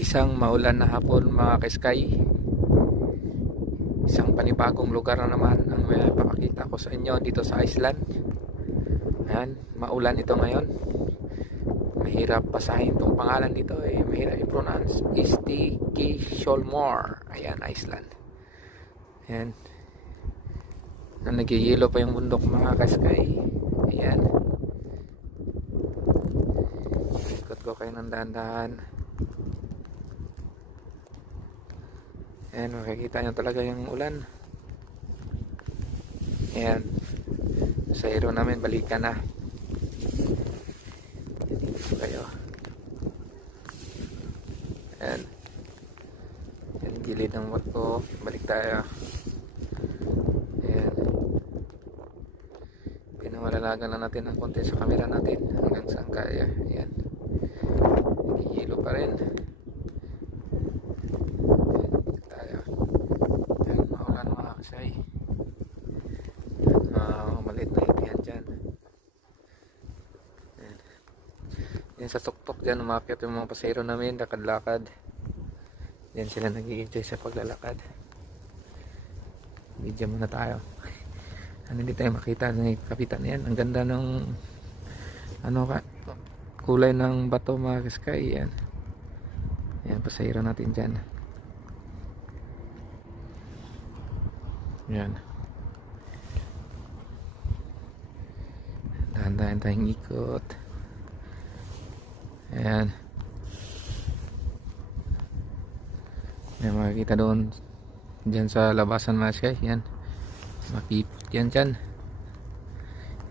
Isang maulan na hapon mga ka-sky. Isang panibagong lugar na naman ang may papakita ko sa inyo dito sa Iceland. Ayan, maulan ito ngayon. Mahirap basahin itong pangalan dito mahirap i-pronounce. Stykkishólmur. Ayan, Iceland. Ayan. Nagyayelo pa yung bundok mga ka-sky. Ayan. Ikot ko kayo ng dahan-dahan. Ayan, makikita nyo talaga yung ulan. Ayan. Sa hero namin, balikan na. Dito kayo. Ayan. Ayan, gilid ng barko. Balik tayo. Ayan. Pinawalalagan na natin ang konti sa camera natin. Hanggang saan kaya. Ayan. Hihilo pa rin. Maliit na itihan dyan. Yan sa tuktok dyan, umakyat yung mga pasahero namin, lakad-lakad. Yan sila nag-i-enjoy sa paglalakad. Video muna tayo. Hindi tayo makita ng kapitan yan. Ang ganda ng kulay ng bato mga ka-sky. Yan. Yan, pasahero natin dyan. Yan. Dahan-dahan tayong ikot. Ayan. May makikita doon dyan sa labasan mga sky. Yan. Makipot yan dyan.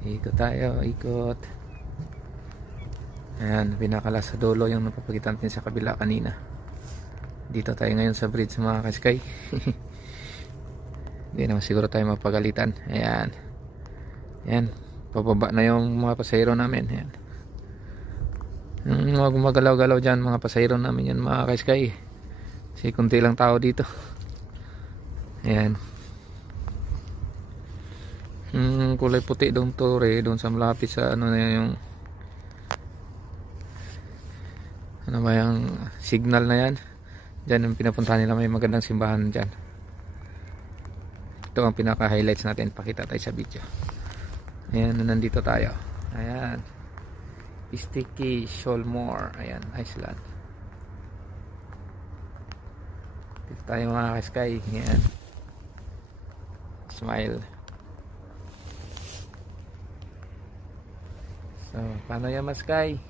Ikot tayo. Ikot. Ayan. Pinakala sa dulo yung napapagita natin sa kabila kanina. Dito tayo ngayon sa bridge mga ka-sky. Hindi naman siguro tayo mapagalitan. Ayan. Ayan. Pababa na yung mga pasahero namin. Ayan. Yung mga gumagalaw-galaw dyan, mga pasahero namin yan mga ka-sky. Kasi kunti lang tao dito. Ayan. Kulay puti doon tore, doon sa malapit sa yung yung signal na yan. Dyan yung pinapuntahan nila, may magandang simbahan dyan. Ito ang pinaka-highlights natin. Pakita tayo sa video. Ayan, nandito tayo. Ayan. Stykkishólmur. Ayan, Iceland. Dito tayo mga ka-sky. Ayan. Smile. So, paano yan mga sky?